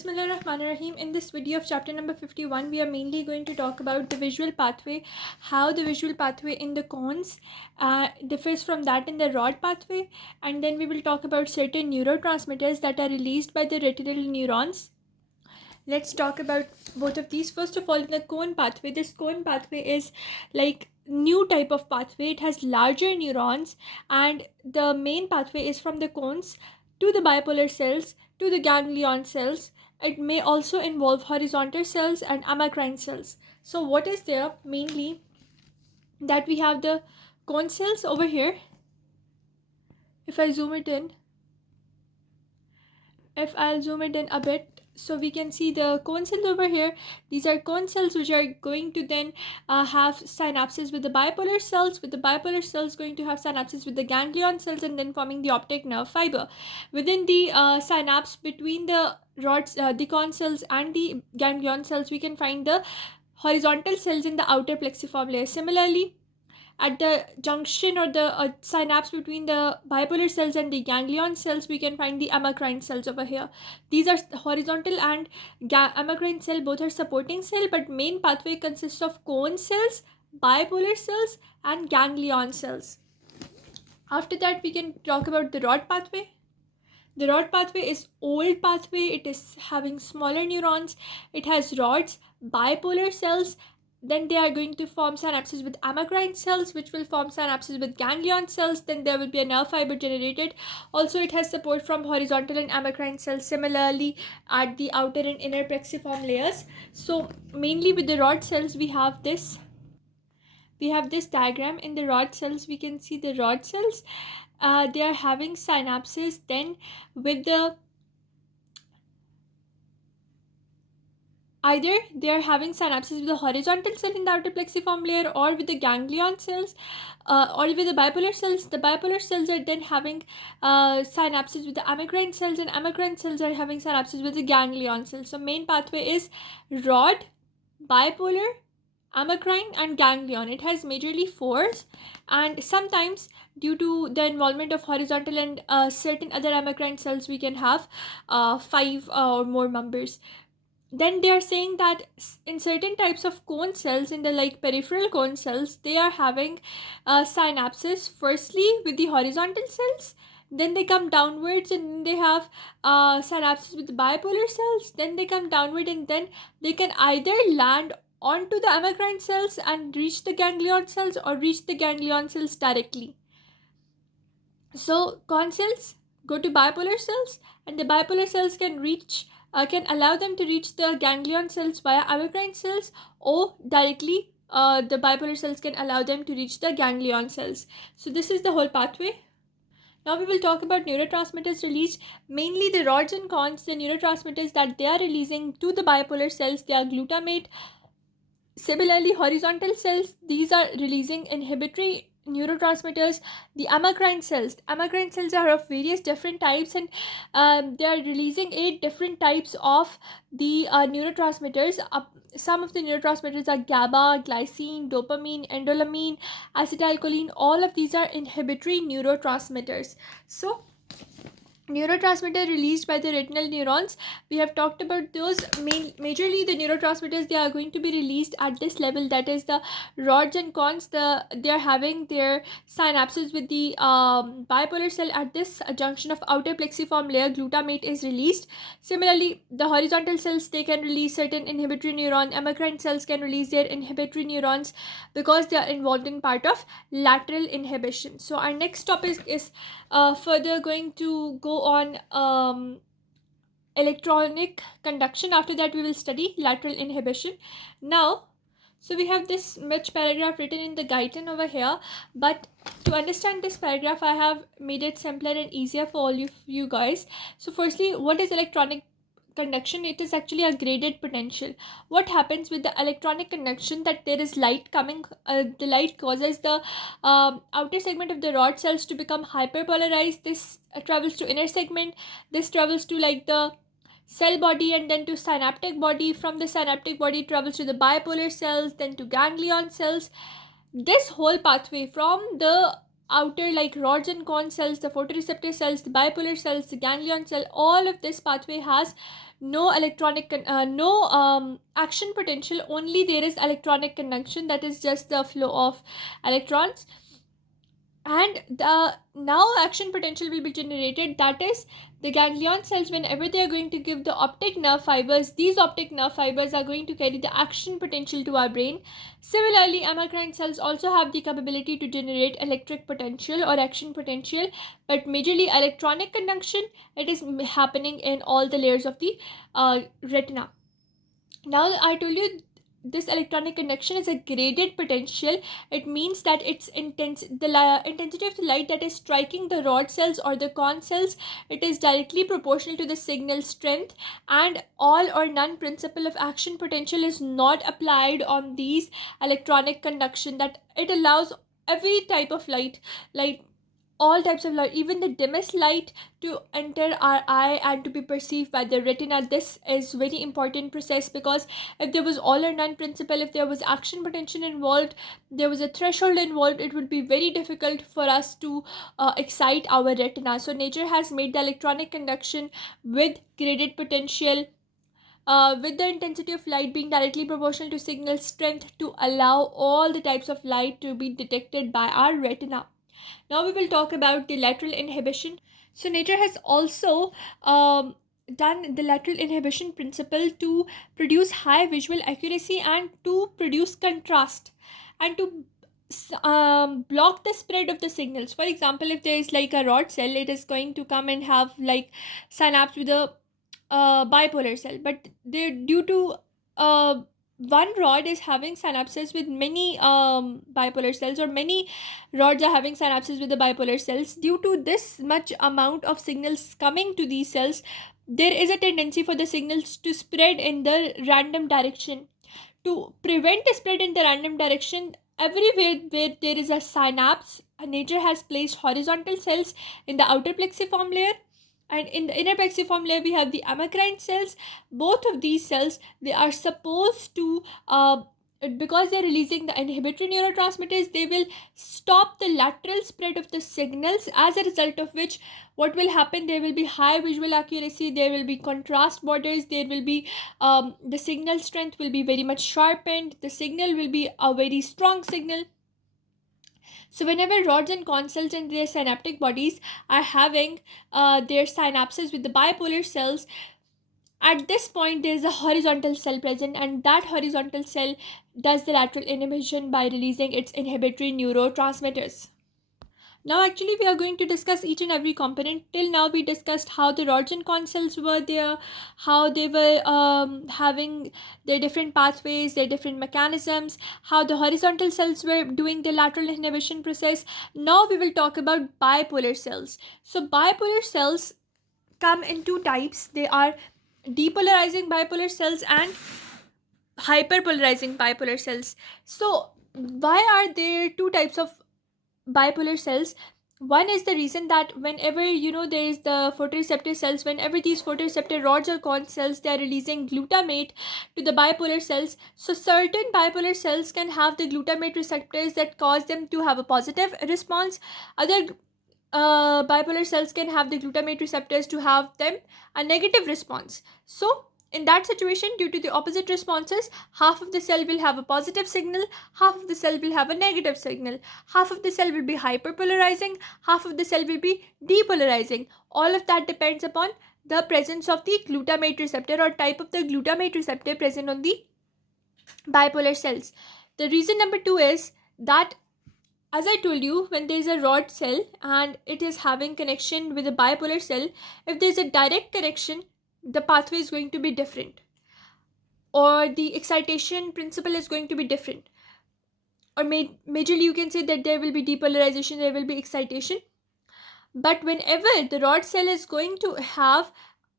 Bismillahirrahmanirrahim. In this video of chapter number 51, we are mainly going to talk about the visual pathway, how the visual pathway in the cones differs from that in the rod pathway, and then we will talk about certain neurotransmitters that are released by the retinal neurons. Let's talk about both of these. First of all, in the cone pathway, this cone pathway is like new type of pathway. It has larger neurons, and the main pathway is from the cones to the bipolar cells to the ganglion cells. It may also involve horizontal cells and amacrine cells. So what is there? Mainly that we have the cone cells over here. If I'll zoom it in a bit, so we can see the cone cells over here. These are cone cells which are going to then have synapses with the bipolar cells, with the bipolar cells going to have synapses with the ganglion cells, and then forming the optic nerve fiber. Within the synapse between the rods, the cone cells and the ganglion cells, we can find the horizontal cells in the outer plexiform layer. Similarly, at the junction or the synapse between the bipolar cells and the ganglion cells, we can find the amacrine cells over here. These are horizontal and amacrine cell, both are supporting cell, but main pathway consists of cone cells, bipolar cells, and ganglion cells. After that, we can talk about the rod pathway. The rod pathway is old pathway. It is having smaller neurons. It has rods, bipolar cells. Then they are going to form synapses with amacrine cells, which will form synapses with ganglion cells. Then there will be a nerve fiber generated. Also, it has support from horizontal and amacrine cells. Similarly, at the outer and inner plexiform layers. So mainly with the rod cells, we have this diagram. In the rod cells, we can see the rod cells. They are having synapses then with the either they are having synapses with the horizontal cell in the outer plexiform layer, or with the ganglion cells, or with the bipolar cells. The bipolar cells are then having synapses with the amacrine cells, and amacrine cells are having synapses with the ganglion cells. So main pathway is rod, bipolar, amacrine, and ganglion. It has majorly fours, and sometimes due to the involvement of horizontal and certain other amacrine cells, we can have 5 or more members. Then they are saying that in certain types of cone cells, in the like peripheral cone cells, they are having synapses firstly with the horizontal cells, then they come downwards and they have synapses with the bipolar cells, then they come downward, and then they can either land onto the amacrine cells and reach the ganglion cells, or reach the ganglion cells directly. So cone cells go to bipolar cells, and the bipolar cells can allow them to reach the ganglion cells via amacrine cells, or directly the bipolar cells can allow them to reach the ganglion cells. So this is the whole pathway. Now we will talk about neurotransmitters released. Mainly the rods and cones, the neurotransmitters that they are releasing to the bipolar cells, they are glutamate. Similarly, horizontal cells, these are releasing inhibitory neurotransmitters. The amacrine cells are of various different types, and they are releasing 8 different types of the neurotransmitters. Some of the neurotransmitters are GABA, glycine, dopamine, endolamine, acetylcholine. All of these are inhibitory neurotransmitters. So neurotransmitter released by the retinal neurons, we have talked about those. Majorly the neurotransmitters, they are going to be released at this level, that is the rods and cones. They are having their synapses with the bipolar cell. At this junction of outer plexiform layer, glutamate is released. Similarly, the horizontal cells, they can release certain inhibitory neuron. Amacrine cells can release their inhibitory neurons because they are involved in part of lateral inhibition. So our next topic is further going to go on electronic conduction. After that, we will study lateral inhibition. Now, so we have this much paragraph written in the Guyton over here, but to understand this paragraph, I have made it simpler and easier for all you guys. So firstly, what is electronic conduction? It is actually a graded potential. What happens with the electronic conduction, that there is light coming, the light causes the outer segment of the rod cells to become hyperpolarized. This travels to inner segment, this travels to like the cell body, and then to synaptic body. From the synaptic body, travels to the bipolar cells, then to ganglion cells. This whole pathway from the outer, like rods and cones cells, the photoreceptor cells, the bipolar cells, the ganglion cell, all of this pathway has no no action potential, only there is electronic conduction, that is just the flow of electrons. And the now action potential will be generated, that is the ganglion cells, whenever they are going to give the optic nerve fibers, these optic nerve fibers are going to carry the action potential to our brain. Similarly, amacrine cells also have the capability to generate electric potential or action potential, but majorly electronic conduction, it is happening in all the layers of the retina. Now I told you this electronic conduction is a graded potential. It means that its intensity of the light that is striking the rod cells or the cone cells, it is directly proportional to the signal strength, and all or none principle of action potential is not applied on these electronic conduction, that it allows every type of light, like all types of light, even the dimmest light, to enter our eye and to be perceived by the retina. This is very important process, because if there was all or none principle, if there was action potential involved, there was a threshold involved, it would be very difficult for us to excite our retina. So nature has made the electronic conduction with graded potential, with the intensity of light being directly proportional to signal strength, to allow all the types of light to be detected by our retina. Now we will talk about the lateral inhibition. So nature has also done the lateral inhibition principle to produce high visual accuracy and to produce contrast, and to block the spread of the signals. For example, if there is like a rod cell, it is going to come and have like synapse with a bipolar cell, but they due to uh, one rod is having synapses with many bipolar cells, or many rods are having synapses with the bipolar cells. Due to this much amount of signals coming to these cells, there is a tendency for the signals to spread in the random direction. To prevent the spread in the random direction, everywhere where there is a synapse, nature has placed horizontal cells in the outer plexiform layer, and in the inner plexiform layer we have the amacrine cells. Both of these cells, they are supposed to because they're releasing the inhibitory neurotransmitters, they will stop the lateral spread of the signals, as a result of which what will happen, there will be high visual accuracy, there will be contrast borders, there will be the signal strength will be very much sharpened, the signal will be a very strong signal. So whenever rods and cone cells and their synaptic bodies are having their synapses with the bipolar cells, at this point there is a horizontal cell present, and that horizontal cell does the lateral inhibition by releasing its inhibitory neurotransmitters. Now, actually, we are going to discuss each and every component. Till now, we discussed how the rods and cone cells were there, how they were having their different pathways, their different mechanisms, how the horizontal cells were doing the lateral inhibition process. Now, we will talk about bipolar cells. So, bipolar cells come in two types. They are depolarizing bipolar cells and hyperpolarizing bipolar cells. So, why are there two types of bipolar cells? One is the reason that whenever there is the photoreceptor cells, whenever these photoreceptor rods or cone cells, they are releasing glutamate to the bipolar cells. So certain bipolar cells can have the glutamate receptors that cause them to have a positive response. Other bipolar cells can have the glutamate receptors to have them a negative response. So in that situation, due to the opposite responses, half of the cell will have a positive signal, half of the cell will have a negative signal, half of the cell will be hyperpolarizing, half of the cell will be depolarizing. All of that depends upon the presence of the glutamate receptor or type of the glutamate receptor present on the bipolar cells. The reason number two is that, as I told you, when there is a rod cell and it is having connection with a bipolar cell, if there is a direct connection, the pathway is going to be different, or the excitation principle is going to be different, or majorly you can say that there will be depolarization, there will be excitation. But whenever the rod cell is going to have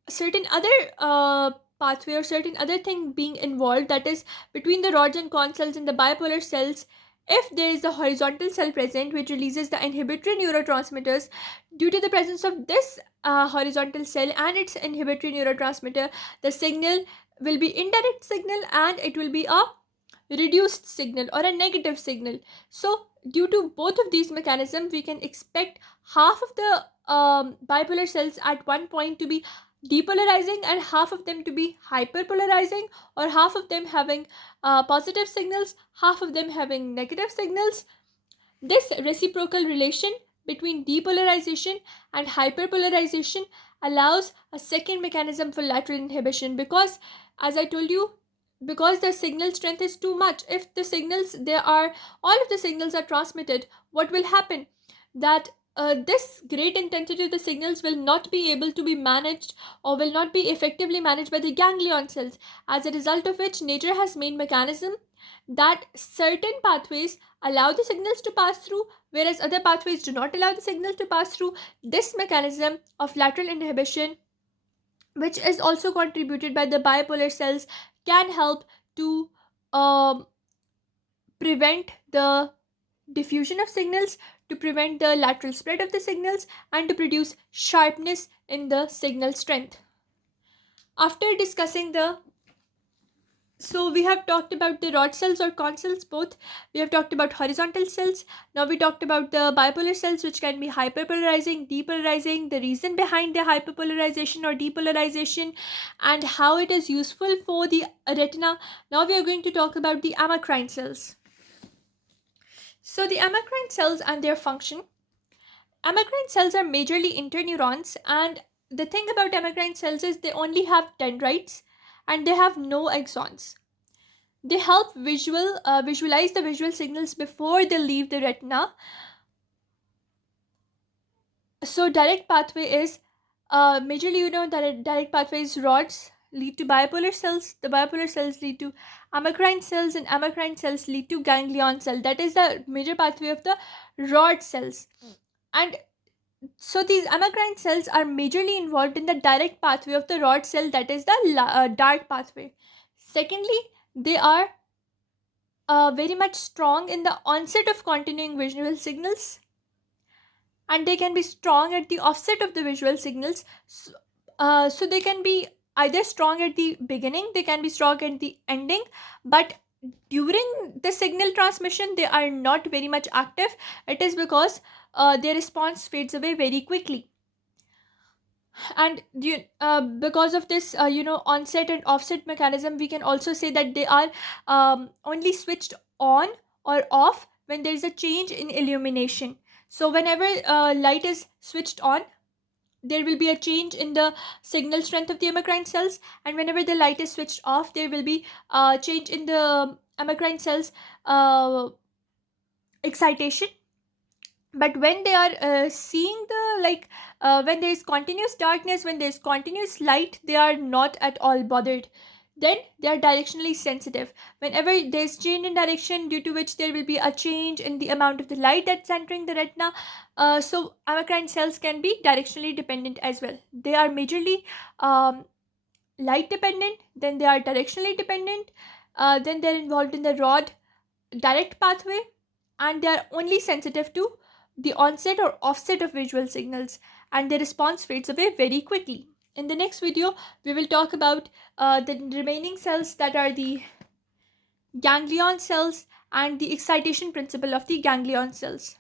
certain other pathway or certain other thing being involved, that is between the rods and cone cells and the bipolar cells, if there is a horizontal cell present which releases the inhibitory neurotransmitters, due to the presence of this horizontal cell and its inhibitory neurotransmitter, the signal will be indirect signal and it will be a reduced signal or a negative signal. So due to both of these mechanisms, we can expect half of the bipolar cells at one point to be depolarizing and half of them to be hyperpolarizing, or half of them having positive signals, half of them having negative signals. This reciprocal relation between depolarization and hyperpolarization allows a second mechanism for lateral inhibition, because, as I told you, because the signal strength is too much. If the signals, there are, all of the signals are transmitted, what will happen? That this great intensity of the signals will not be able to be managed, or will not be effectively managed by the ganglion cells, as a result of which nature has made mechanism that certain pathways allow the signals to pass through, whereas other pathways do not allow the signal to pass through. This mechanism of lateral inhibition, which is also contributed by the bipolar cells, can help to um, prevent the diffusion of signals, to prevent the lateral spread of the signals, and to produce sharpness in the signal strength. After discussing the So we have talked about the rod cells or cone cells both. We have talked about horizontal cells. Now we talked about the bipolar cells, which can be hyperpolarizing, depolarizing, the reason behind the hyperpolarization or depolarization, and how it is useful for the retina. Now we are going to talk about the amacrine cells. So the amacrine cells and their function. Amacrine cells are majorly interneurons, and the thing about amacrine cells is they only have dendrites and they have no axons. They help visualize the visual signals before they leave the retina. So direct pathway is majorly, that direct pathway is rods lead to bipolar cells. The bipolar cells lead to amacrine cells, and amacrine cells lead to ganglion cell. That is the major pathway of the rod cells. And so these amacrine cells are majorly involved in the direct pathway of the rod cell, that is the dark pathway. Secondly, they are very much strong in the onset of continuing visual signals, and they can be strong at the offset of the visual signals. So they can be either strong at the beginning, they can be strong at the ending, but during the signal transmission they are not very much active. It is because their response fades away very quickly. And because of this onset and offset mechanism, we can also say that they are only switched on or off when there is a change in illumination. So whenever light is switched on, there will be a change in the signal strength of the amacrine cells, and whenever the light is switched off, there will be a change in the amacrine cells excitation. But when they are seeing the when there is continuous darkness, when there is continuous light, they are not at all bothered. Then they are directionally sensitive. Whenever there is change in direction, due to which there will be a change in the amount of the light that's entering the retina, so amacrine cells can be directionally dependent as well. They are majorly light dependent, then they are directionally dependent, then they're involved in the rod direct pathway, and they are only sensitive to the onset or offset of visual signals, and their response fades away very quickly. In the next video, we will talk about the remaining cells, that are the ganglion cells, and the excitation principle of the ganglion cells.